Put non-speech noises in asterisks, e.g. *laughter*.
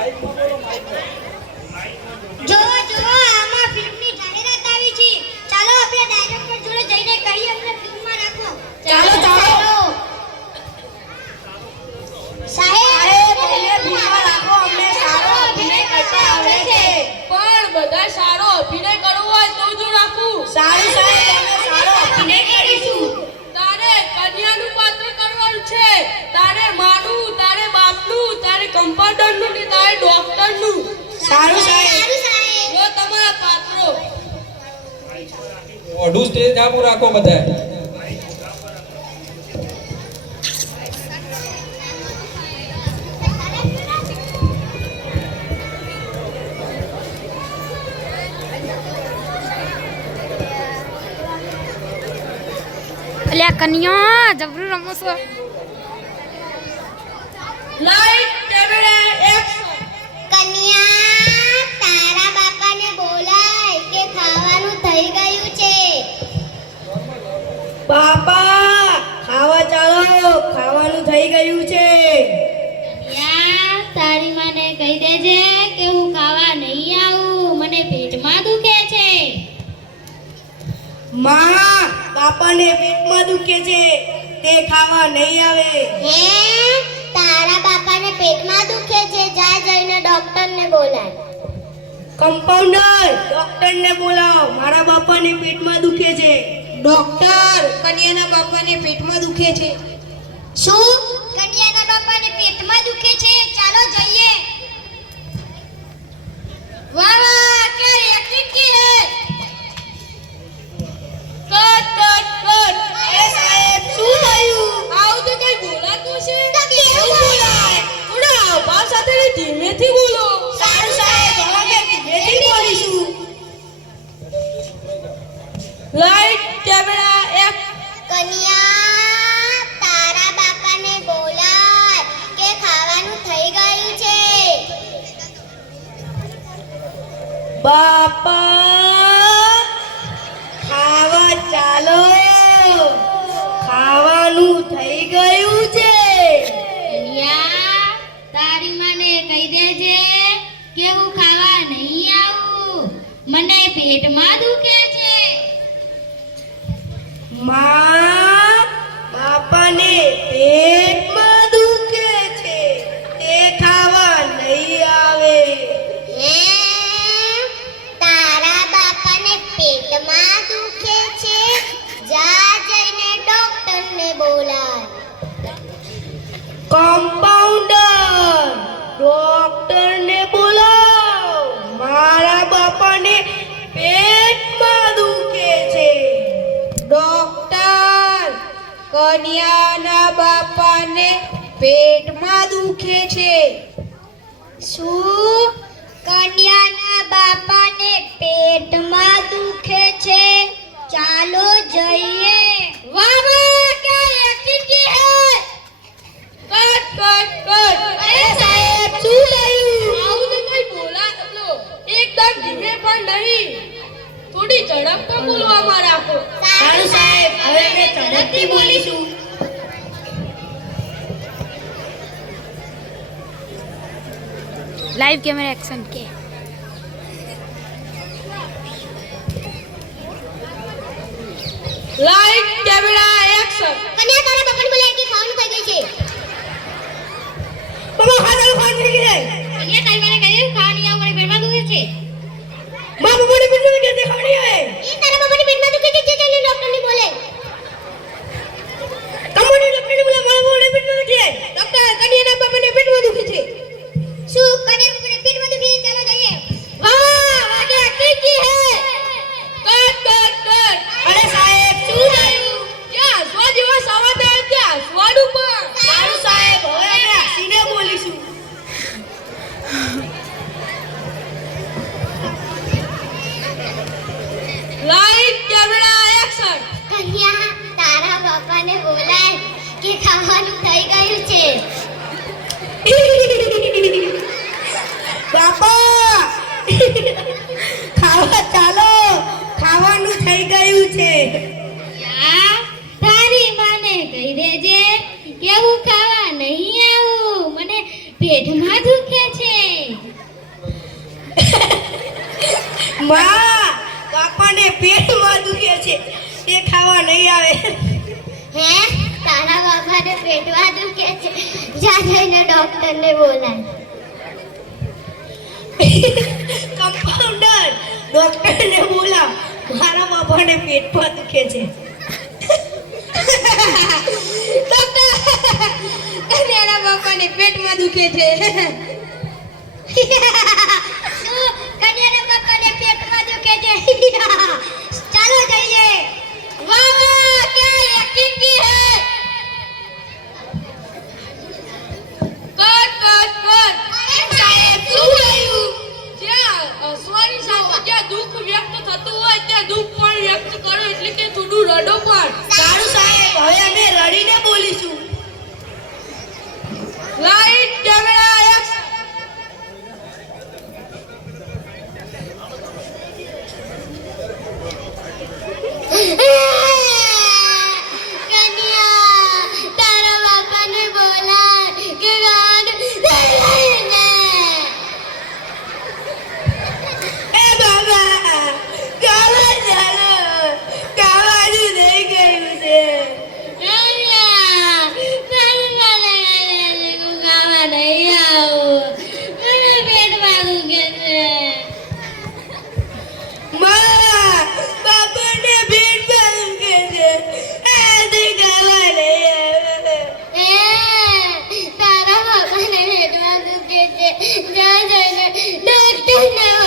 જો જો આમાં ફિલ્મની જાહેરાત આવી છે. ચાલો આપણે ડાયરેક્ટર જોડે જઈને કહીએ અમને ફિલ્મમાં રાખો. ચાલો, ચાલો. સાહેબ અમને ફિલ્મમાં રાખો, અમને સારો અભિનય કરતા આવડે છે. પણ બધા સારો અભિનય કરવો હોય તો જ રાખું. સારું સાહેબ અમે સારો અભિનય કરીશું. તારે કન્યાનું પાત્ર કરવાનું છે. તારે માનું નું કે તારે ડોક્ટરનું ડોક્ટરનું સારું સાહેબ. જો તમારા પાત્રો. મોઢું સ્ટેજ આવું રાખો બધાય અલ્યા કન્યા જબરું રમો છો. લાઈટ બાપા ખાવા ચાલો ખાવાનું થઈ ગયું છે. તારી માને કહી દેજે કે હું ખાવા નહીં આવું. મને પેટમાં દુખે છે. માં બાપાને પેટમાં દુખે છે. તે ખાવા નહીં આવે. હે તારા બાપાને પેટમાં દુખે છે. જા જઈને ડોક્ટરને બોલાય. કમ્પાઉન્ડર ડોક્ટરને બોલાવો. મારા બાપાને પેટમાં દુખે છે. ડોક્ટર કન્યાના બાપાને પેટમાં દુખે છે. શું? કન્યાના બાપાને પેટમાં દુખે છે? ચાલો જઈએ. વાહ વાહ કે એક્ટિંગ કી હે? Cut cut cut. એ સાહેબ શું થયું? આવું તો કઈ બોલાતું છે? તો કેવું બોલાય? થોડા આભાર સાથે ધીમેથી બોલો. બાપા ખાવા ચાલો ખાવાનું થઈ ગયું છે. તારી મને કહી દેજે કે હું ખાવા નહીં આવું. મને પેટમાં દુખે છે. માં બાપાને પેટમાં કન્યાના બાપાને પેટમાં દુખે છે. શું? કન્યાના બાપાને પેટમાં દુખે છે? ચાલો જઈએ. વાહ વાહ કે યકીન હે? Cut cut cut. અરે સાહેબ શું થયું? આવું તો કઈ બોલા તો એકદમ ધીમે પણ નહીં. થોડી ઝડપ તો બોલવામાં રાખો. સારું સાહેબ હવે મેં ઝડપથી બોલી લાઈવ કેમેરા એક્શન કે લાઈટ ખાવા ચાલો. ખાવાનું થઈ ગયું છે. તારી માને કહી દેજે કેવું ખાવા નહીં આવું. મને પેટમાં દુખે છે. માં બાપાને પેટમાં દુખે છે. તે ખાવા નહીં આવે. હે તારા બાપાને પેટમાં દુખે છે? જા જઈને ડોક્ટરને બોલાય. *laughs* કમ્પાઉન્ડર ડોક્ટરને બોલાવ. મારા બાપાને પેટમાં દુખે છે એના બાપાને પેટમાં દુખે છે કન્યાના બાપાને પેટમાં દુખે છે ચાલો જઈએ. কিছু No, no, no.